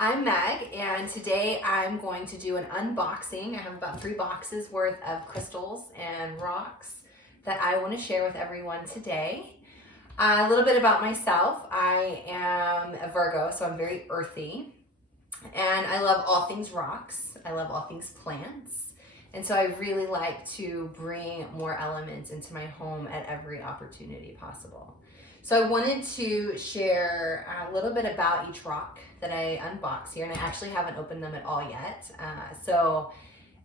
I'm Meg, and today I'm going to do an unboxing. I have about 3 boxes worth of crystals and rocks that I want to share with everyone today. A little bit about myself. I am a Virgo, so I'm very earthy, and I love all things rocks. I love all things plants, and so I really like to bring more elements into my home at every opportunity possible. So I wanted to share a little bit about each rock that I unbox here, and I actually haven't opened them at all yet. So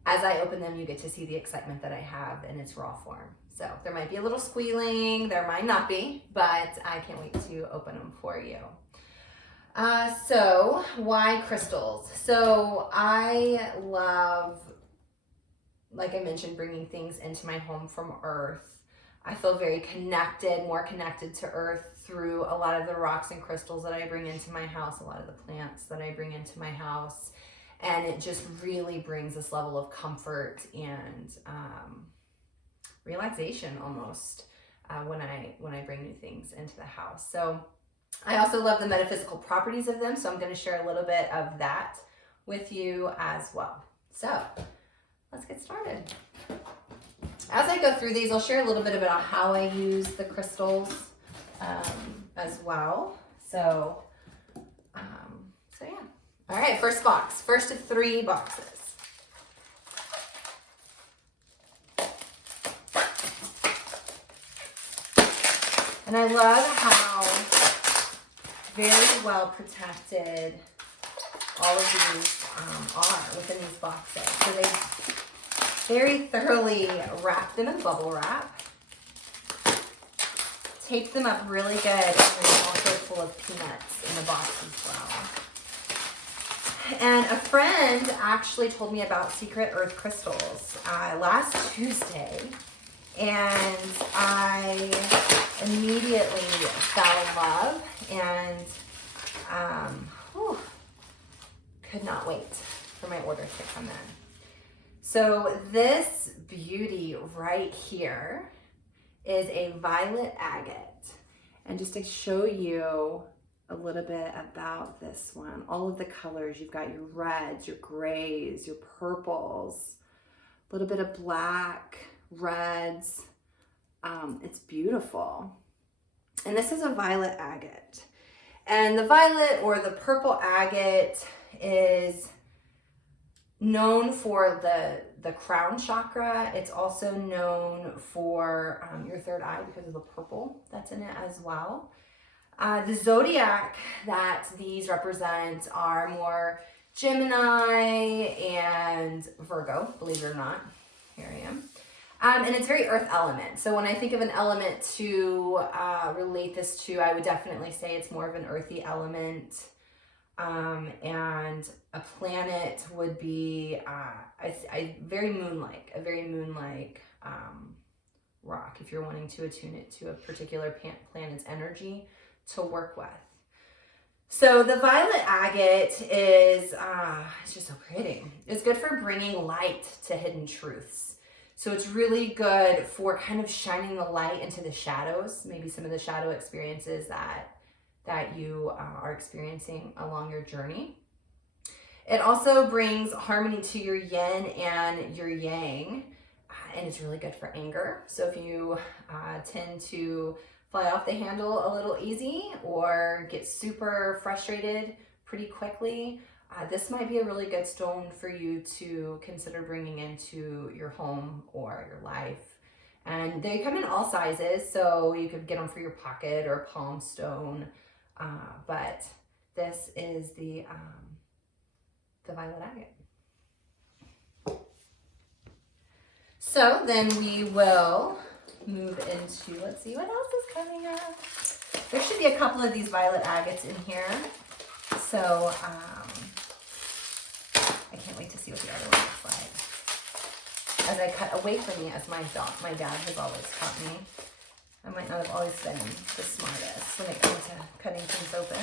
as I open them, you get to see the excitement that I have in its raw form. So there might be a little squealing, there might not be, but I can't wait to open them for you. So why crystals? So I love, like I mentioned, bringing things into my home from Earth. I feel very connected, more connected to Earth through a lot of the rocks and crystals that I bring into my house, a lot of the plants that I bring into my house. And it just really brings this level of comfort and relaxation almost when I bring new things into the house. So I also love the metaphysical properties of them, so I'm going to share a little bit of that with you as well. So let's get started. As I go through these, I'll share a little bit about how I use the crystals as well. So yeah. All right, first box, first of 3 boxes. And I love how very well protected all of these are within these boxes. So they very thoroughly wrap them in bubble wrap, tape them up really good, and then also full of peanuts in the box as well. And a friend actually told me about Secret Earth crystals last Tuesday, and I immediately fell in love and could not wait for my order to come in. So this beauty right here is a violet agate. And just to show you a little bit about this one, all of the colors, you've got your reds, your grays, your purples, a little bit of black, reds. It's beautiful. And this is a violet agate. And the violet or the purple agate is known for the crown chakra. It's also known for your third eye because of the purple that's in it as well. The zodiac that these represent are more Gemini and Virgo, believe it or not. Here I am. And it's very earth element. So when I think of an element to relate this to, I would definitely say it's more of an earthy element. And a planet would be a very moon-like rock if you're wanting to attune it to a particular planet's energy to work with. So the violet agate is it's just so pretty. It's good for bringing light to hidden truths. So it's really good for kind of shining the light into the shadows, maybe some of the shadow experiences that you are experiencing along your journey. It also brings harmony to your yin and your yang, and it's really good for anger. So if you tend to fly off the handle a little easy or get super frustrated pretty quickly, this might be a really good stone for you to consider bringing into your home or your life. And they come in all sizes, so you could get them for your pocket or palm stone. But this is the violet agate. So then we will move into, let's see what else is coming up. There should be a couple of these violet agates in here. So I can't wait to see what the other one looks like. As I cut away from me, as my dad has always taught me. I might not have always been the smartest when it comes to cutting things open.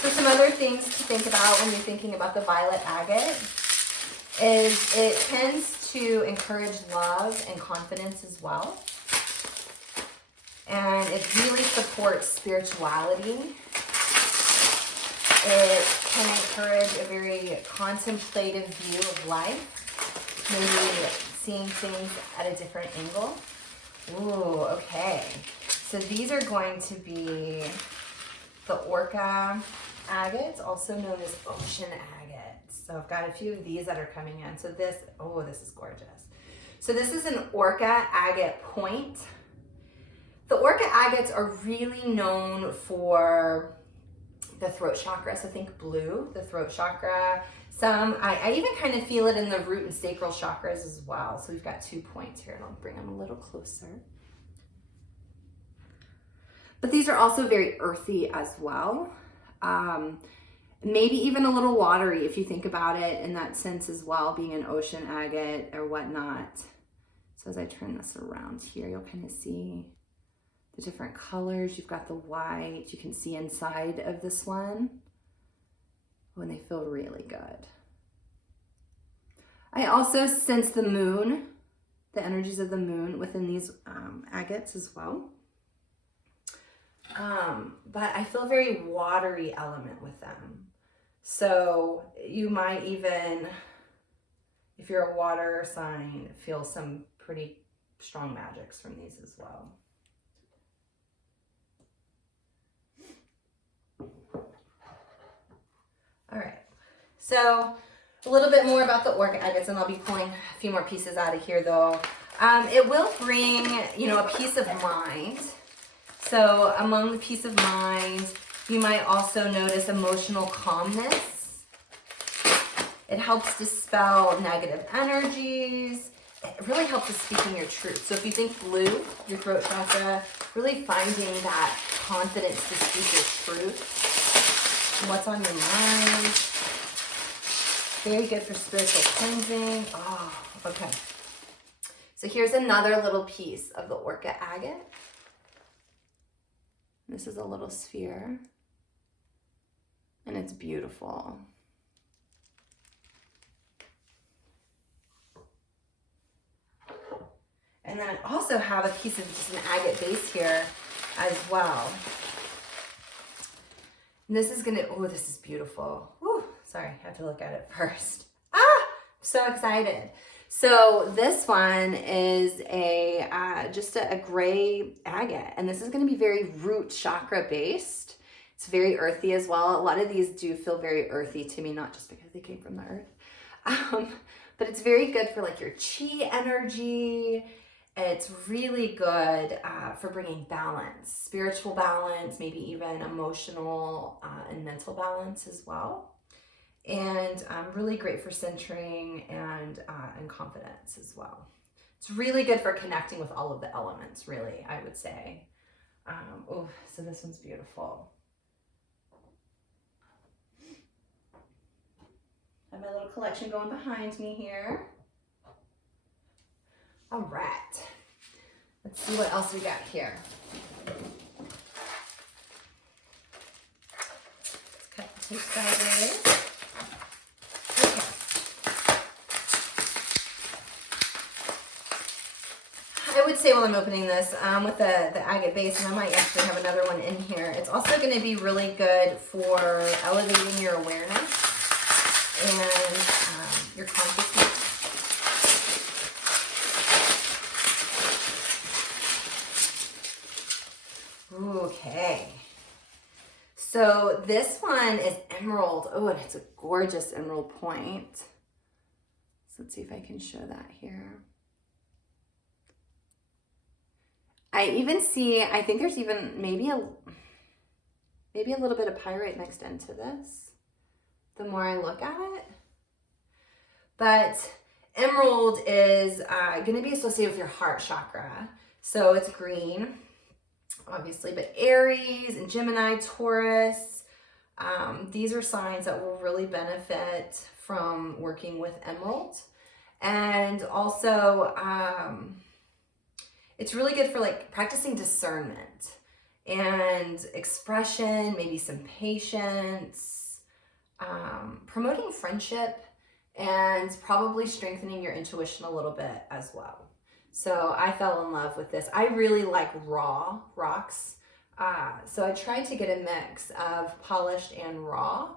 So some other things to think about when you're thinking about the violet agate is it tends to encourage love and confidence as well. And it really supports spirituality It can encourage a very contemplative view of life, maybe seeing things at a different angle. Ooh, okay. So these are going to be the Orca Agate, also known as Ocean Agate. So I've got a few of these that are coming in. So this, oh, this is gorgeous. So this is an Orca Agate point. The Orca Agates are really known for the throat chakra. So think blue, the throat chakra. I even kind of feel it in the root and sacral chakras as well. So we've got 2 points here, and I'll bring them a little closer. But these are also very earthy as well. Maybe even a little watery if you think about it in that sense as well, being an ocean agate or whatnot. So as I turn this around here, you'll kind of see the different colors. You've got the white, you can see inside of this one. Oh, and they feel really good. I also sense the moon, the energies of the moon within these agates as well. But I feel a very watery element with them. So you might even, if you're a water sign, feel some pretty strong magics from these as well. All right, so a little bit more about the Orca Agates, and I'll be pulling a few more pieces out of here though. It will bring, a peace of mind. So among the peace of mind, you might also notice emotional calmness. It helps dispel negative energies. It really helps with speaking your truth. So if you think blue, your throat chakra, really finding that confidence to speak your truth. What's on your mind. Very good for spiritual cleansing. Oh, okay. So here's another little piece of the Orca Agate. This is a little sphere, and it's beautiful. And then I also have a piece of just an agate base here as well. And this is gonna, oh, this is beautiful. Whew, sorry, I have to look at it first. So excited. So this one is just a gray agate, and this is going to be very root chakra based. It's very earthy as well. A lot of these do feel very earthy to me, not just because they came from the earth, but it's very good for like your chi energy. It's really good for bringing balance, spiritual balance, maybe even emotional and mental balance as well. And really great for centering and confidence as well. It's really good for connecting with all of the elements, really, I would say. So this one's beautiful. I have my little collection going behind me here. All right. Let's see what else we got here. Let's cut the tape sideways. I would say while I'm opening this with the agate base, and I might actually have another one in here, it's also going to be really good for elevating your awareness and your consciousness. Okay. So this one is emerald. Oh, and it's a gorgeous emerald point. So let's see if I can show that here. I even see, I think there's even maybe a little bit of pyrite mixed into this, the more I look at it. But emerald is going to be associated with your heart chakra. So it's green, obviously, but Aries and Gemini, Taurus, these are signs that will really benefit from working with emerald. And also, it's really good for like practicing discernment and expression, maybe some patience, promoting friendship, and probably strengthening your intuition a little bit as well. So I fell in love with this. I really like raw rocks. So I tried to get a mix of polished and raw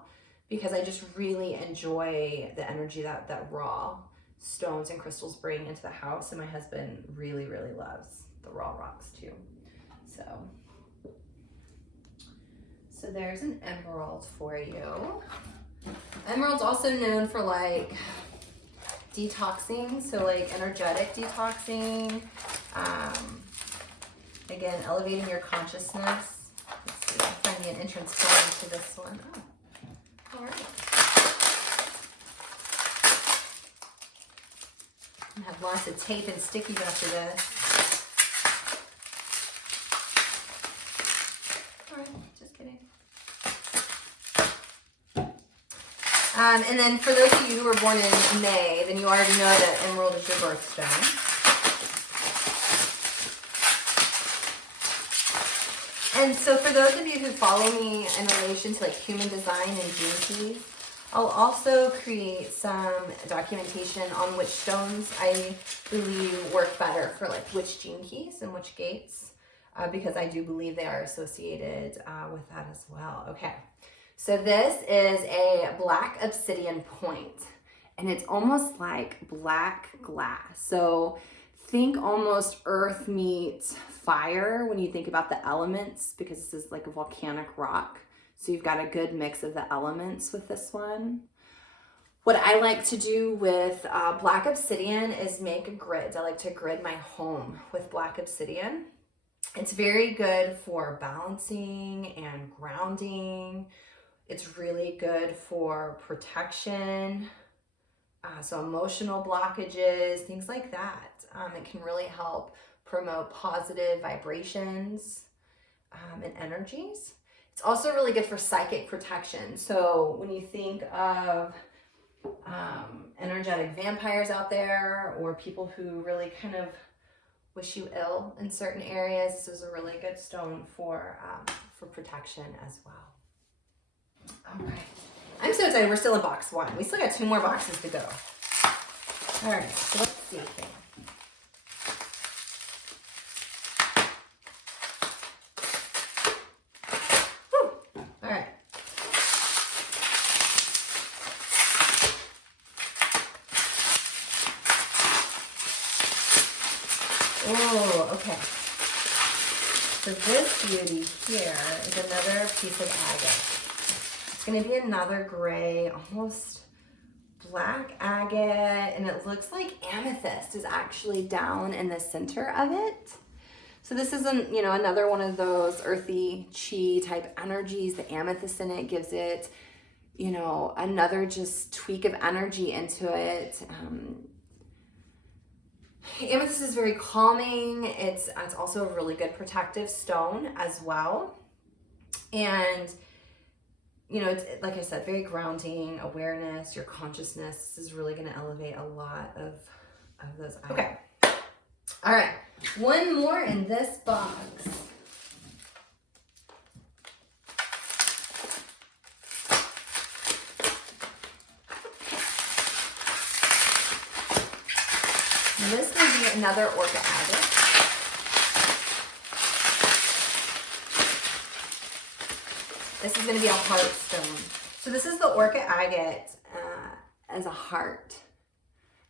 because I just really enjoy the energy that raw stones and crystals bring into the house, and my husband really, really loves the raw rocks too. So there's an emerald for you. Emerald's also known for like detoxing, so like energetic detoxing. Again, elevating your consciousness. Let's see, I'm finding an entrance point to this one. Oh, all right. I have lots of tape and stickies after this. All right, just kidding. And then for those of you who were born in May, then you already know that emerald is your birthstone. And so for those of you who follow me in relation to like human design and gene keys, I'll also create some documentation on which stones I believe work better for like which gene keys and which gates, because I do believe they are associated with that as well. Okay, so this is a black obsidian point, and it's almost like black glass. So think almost earth meets fire when you think about the elements, because this is like a volcanic rock. So you've got a good mix of the elements with this one. What I like to do with black obsidian is make grids. I like to grid my home with black obsidian. It's very good for balancing and grounding. It's really good for protection. So emotional blockages, things like that. It can really help promote positive vibrations and energies. It's also really good for psychic protection. So when you think of energetic vampires out there, or people who really kind of wish you ill in certain areas, this is a really good stone for protection as well. All right. I'm so excited. We're still in box one. We still got 2 more boxes to go. All right, so let's see here. Whew. All right. Oh, okay. So this beauty here is another piece of agate. It's going to be another gray, almost black agate, and it looks like amethyst is actually down in the center of it. So this is another one of those earthy chi type energies. The amethyst in it gives it, another just tweak of energy into it. Amethyst is very calming. It's also a really good protective stone as well. And it's, like I said, very grounding, awareness, your consciousness. This is really going to elevate a lot of those items. Okay. All right. One more in this box. And this will be another Orca Agate. This is going to be a heart stone. So this is the Orca Agate as a heart.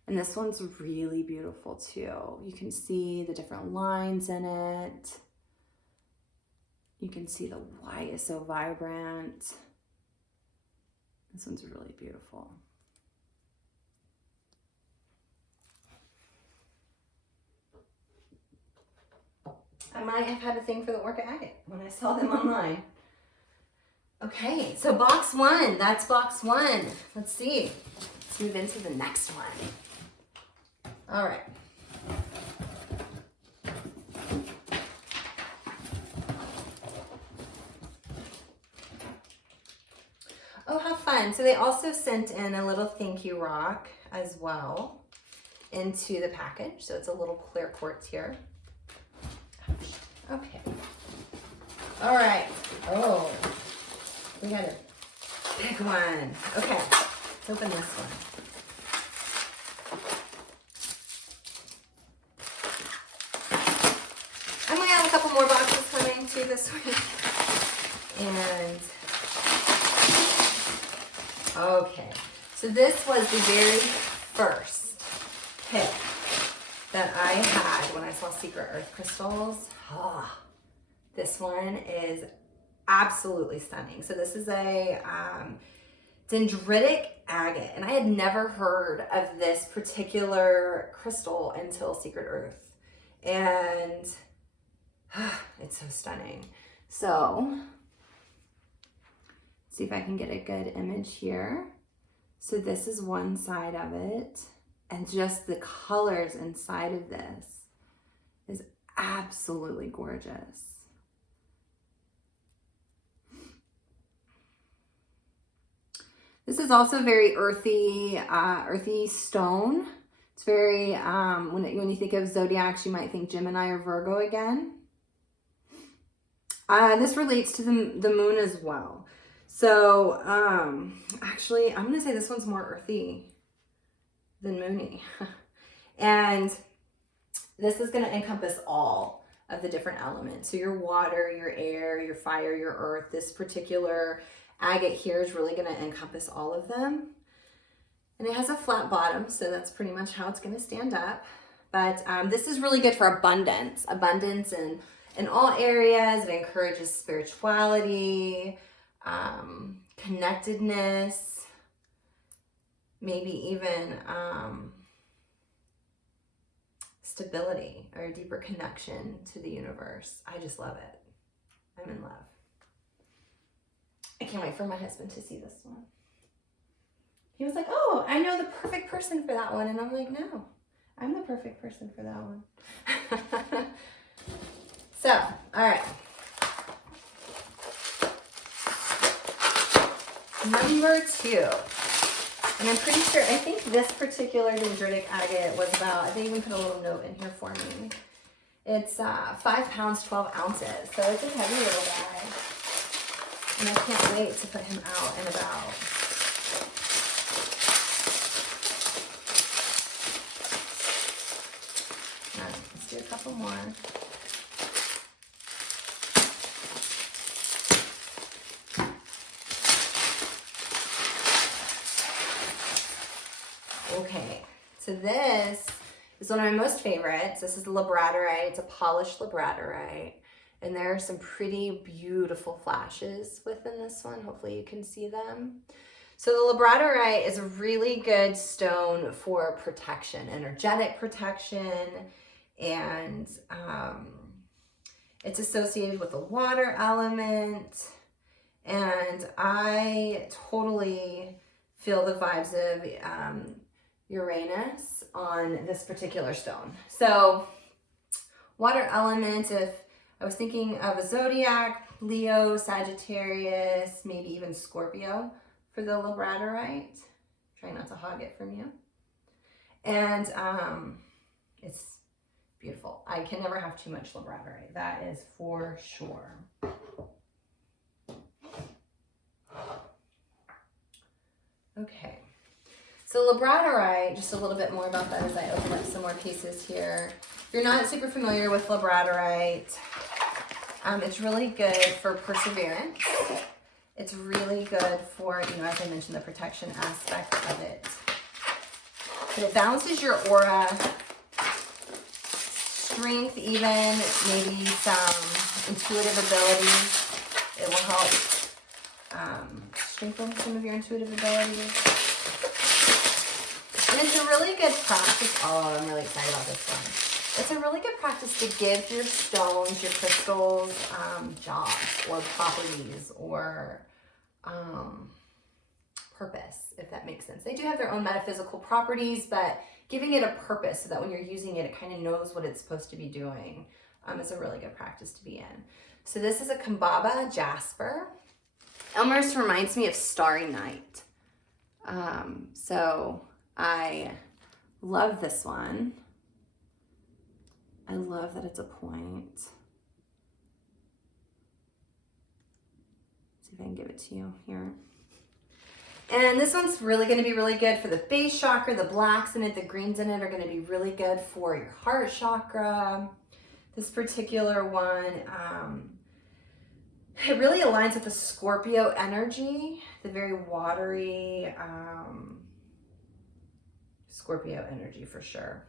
And this one's really beautiful too. You can see the different lines in it. You can see the white is so vibrant. This one's really beautiful. I might have had a thing for the Orca Agate when I saw them online. Okay, so box one, that's box one. Let's see. Let's move into the next one. All right. Oh, how fun. So they also sent in a little thank you rock as well into the package. So it's a little clear quartz here. Okay. All right. Oh. We got a big one. Okay, let's open this one. And we have a couple more boxes coming too. see this one? And, okay. So this was the very first pick that I had when I saw Secret Earth crystals. Oh, this one is absolutely stunning. So this is a Dendritic Agate, and I had never heard of this particular crystal until Secret Earth, and it's so stunning. So see if I can get a good image here. So this is one side of it, and just the colors inside of this is absolutely gorgeous. This is also very earthy, earthy stone. It's very, when you think of zodiacs, you might think Gemini or Virgo again. This relates to the moon as well. So, actually, I'm gonna say this one's more earthy than moony. And this is gonna encompass all of the different elements. So your water, your air, your fire, your earth. This particular agate here is really gonna encompass all of them. And it has a flat bottom, so that's pretty much how it's gonna stand up. But this is really good for abundance in all areas. It encourages spirituality, connectedness, maybe even stability or a deeper connection to the universe. I just love it. I'm in love. I can't wait for my husband to see this one. He was like, oh, I know the perfect person for that one. And I'm like, no, I'm the perfect person for that one. So, all right. Number 2. And I'm pretty sure, I think this particular Dendritic Agate was about, they even put a little note in here for me. It's 5 pounds, 12 ounces. So it's a heavy little guy. And I can't wait to put him out and about. All right, let's do a couple more. Okay, so this is one of my most favorites. This is the Labradorite. It's a polished Labradorite. And there are some pretty beautiful flashes within this one. Hopefully you can see them. So the Labradorite is a really good stone for protection, energetic protection, and it's associated with the water element. And I totally feel the vibes of Uranus on this particular stone. So water element, if I was thinking of a zodiac, Leo, Sagittarius, maybe even Scorpio for the Labradorite. Try not to hog it from you. And it's beautiful. I can never have too much Labradorite. That is for sure. Okay. So Labradorite, just a little bit more about that as I open up some more pieces here. If you're not super familiar with Labradorite, it's really good for perseverance. It's really good for, you know, as I mentioned, the protection aspect of it. But it balances your aura, strength even, maybe some intuitive abilities. It will help strengthen some of your intuitive abilities. And it's a really good practice. Oh, I'm really excited about this one. It's a really good practice to give your stones, your crystals, jobs or properties or purpose, if that makes sense. They do have their own metaphysical properties, but giving it a purpose so that when you're using it, it kind of knows what it's supposed to be doing is a really good practice to be in. So this is a Kombaba Jasper. Almost reminds me of Starry Night. So I love this one. I love that it's a point. See if I can give it to you here. And this one's really going to be really good for the base chakra. The blacks in it, the greens in it are going to be really good for your heart chakra. This particular one, It really aligns with the Scorpio energy, the very watery Scorpio energy for sure.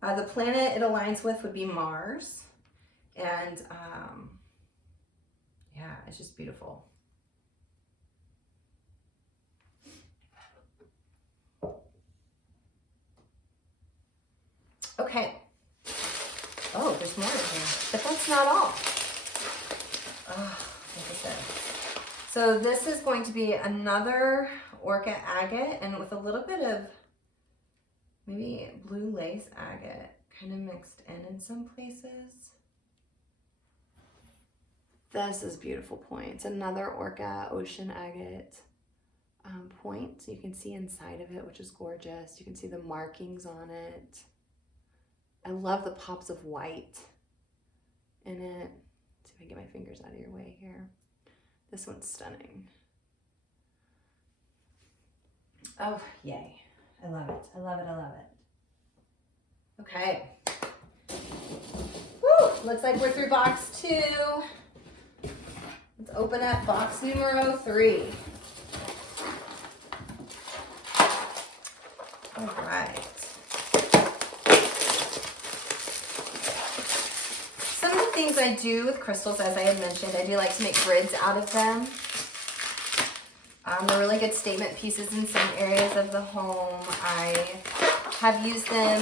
The planet it aligns with would be Mars. And yeah, it's just beautiful. Okay. Oh, there's more in here, but that's not all. Oh, look at this. So this is going to be another Orca Agate, and with a little bit of maybe blue lace agate kind of mixed in some places. This is beautiful point. It's another Orca Ocean Agate point. So you can see inside of it, which is gorgeous. You can see the markings on it. I love the pops of white in it. Let's see if I can get my fingers out of your way here. This one's stunning. Oh, yay. I love it. I love it. I love it. Okay. Woo! Looks like we're through box 2. Let's open up box numero 3. All right. Some of the things I do with crystals, as I had mentioned, I do like to make grids out of them. They're really good statement pieces in some areas of the home. I have used them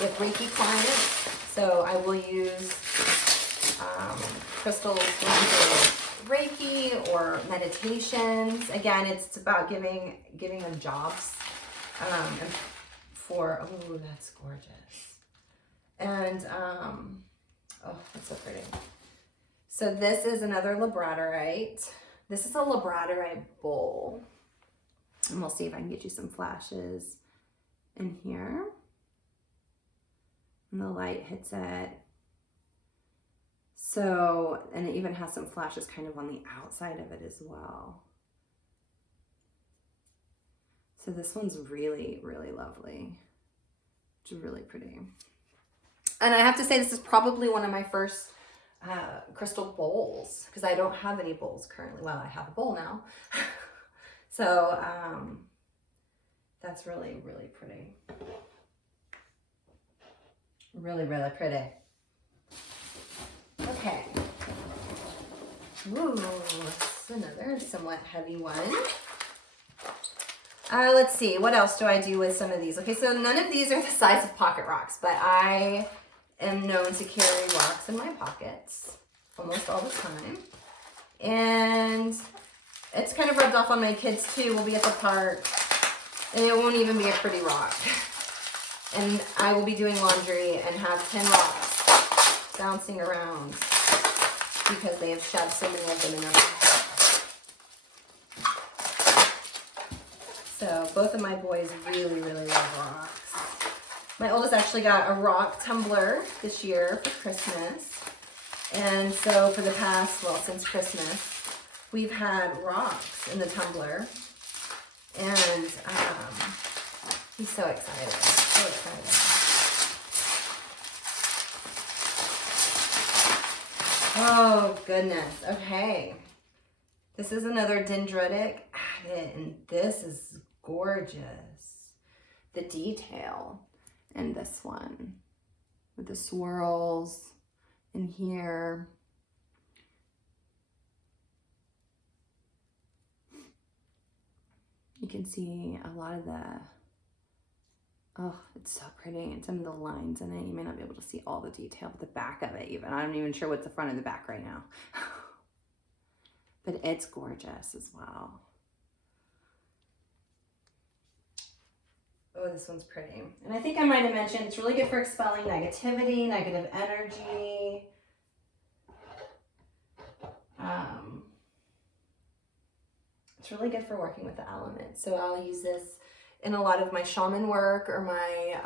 with Reiki clients, so I will use crystals when I'm doing Reiki or meditations. Again, it's about giving them jobs for, oh, that's gorgeous. And, oh, that's so pretty. So this is another Labradorite. This is a Labradorite bowl. And we'll see if I can get you some flashes in here. And the light hits it. So, and it even has some flashes kind of on the outside of it as well. So this one's really, really lovely. It's really pretty. And I have to say, this is probably one of my first crystal bowls, because I don't have any bowls currently. Well, I have a bowl now. So that's really, really pretty. Really, really pretty. Okay. Ooh, this is another somewhat heavy one. Let's see, what else do I do with some of these? Okay, so none of these are the size of pocket rocks, but I am known to carry rocks in my pockets almost all the time. And it's kind of rubbed off on my kids too. We'll be at the park and it won't even be a pretty rock. And I will be doing laundry and have 10 rocks bouncing around because they have shoved so many of them in their pockets. So both of my boys really, really love rocks. My oldest actually got a rock tumbler this year for Christmas. And so for the past, well, since Christmas, we've had rocks in the tumbler. And he's so excited, so excited. Oh, goodness. Okay. This is another Dendritic Agate, and this is gorgeous. The detail in this one with the swirls in here. You can see a lot of the, oh, it's so pretty. And some of the lines in it, you may not be able to see all the detail, but the back of it even. I'm not even sure what's the front and the back right now. But it's gorgeous as well. Oh, this one's pretty. And I think I might have mentioned it's really good for expelling negativity, negative energy. It's really good for working with the elements. So I'll use this in a lot of my shaman work or my,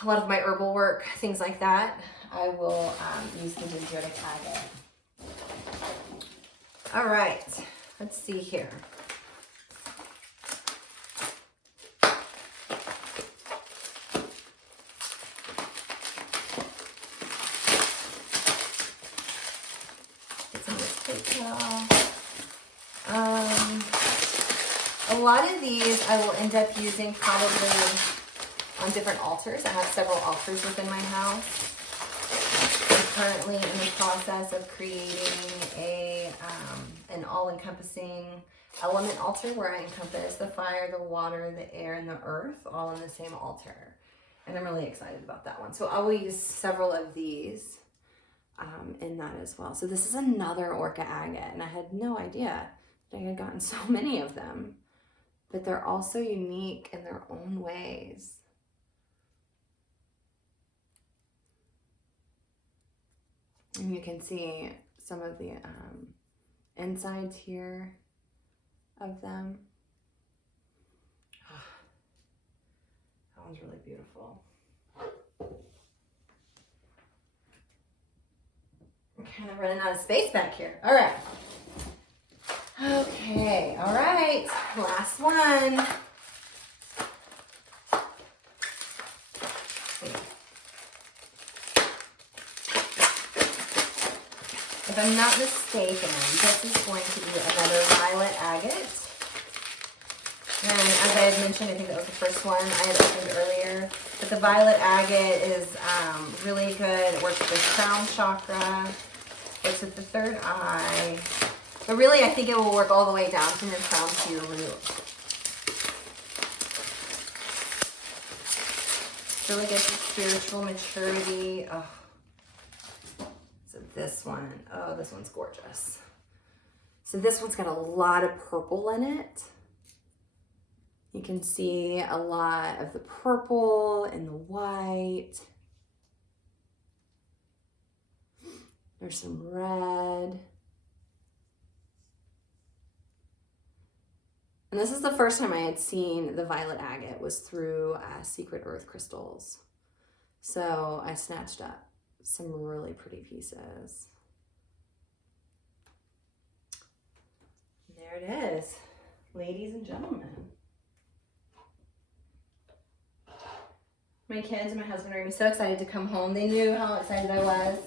a lot of my herbal work, things like that. I will use the Dendritic Agate. All right, let's see here. take it off. A lot of these I will end up using probably on different altars. I have several altars within my house. I'm currently in the process of creating an all-encompassing element altar where I encompass the fire, the water, the air, and the earth all in the same altar. And I'm really excited about that one. So I will use several of these in that as well. So this is another Orca Agate, and I had no idea that I had gotten so many of them. But they're also unique in their own ways. And you can see some of the insides here of them. Oh, that one's really beautiful. I'm kind of running out of space back here. All right. Okay, all right. Last one. If I'm not mistaken, this is going to be another violet agate. And as I had mentioned, I think that was the first one I had opened earlier. But the violet agate is really good. It works with the crown chakra, works with the third eye. But really, I think it will work all the way down from your crown to your root. It's really good for spiritual maturity. Oh. So this one, oh, this one's gorgeous. So this one's got a lot of purple in it. You can see a lot of the purple and the white. There's some red. And this is the first time I had seen the violet agate was through Secret Earth crystals. So I snatched up some really pretty pieces. There it is, ladies and gentlemen. My kids and my husband are so excited to come home. They knew how excited I was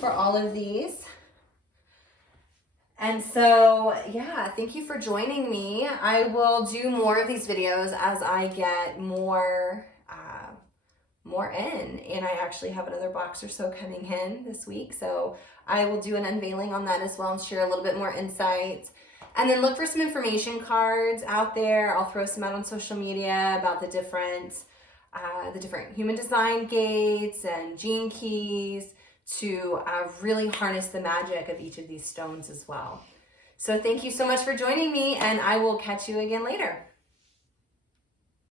for all of these. And so, yeah, thank you for joining me. I will do more of these videos as I get more in, and I actually have another box or so coming in this week, so I will do an unveiling on that as well and share a little bit more insights. And then look for some information cards out there. I'll throw some out on social media about the different human design gates and gene keys to really harness the magic of each of these stones as well. So thank you so much for joining me, and I will catch you again later.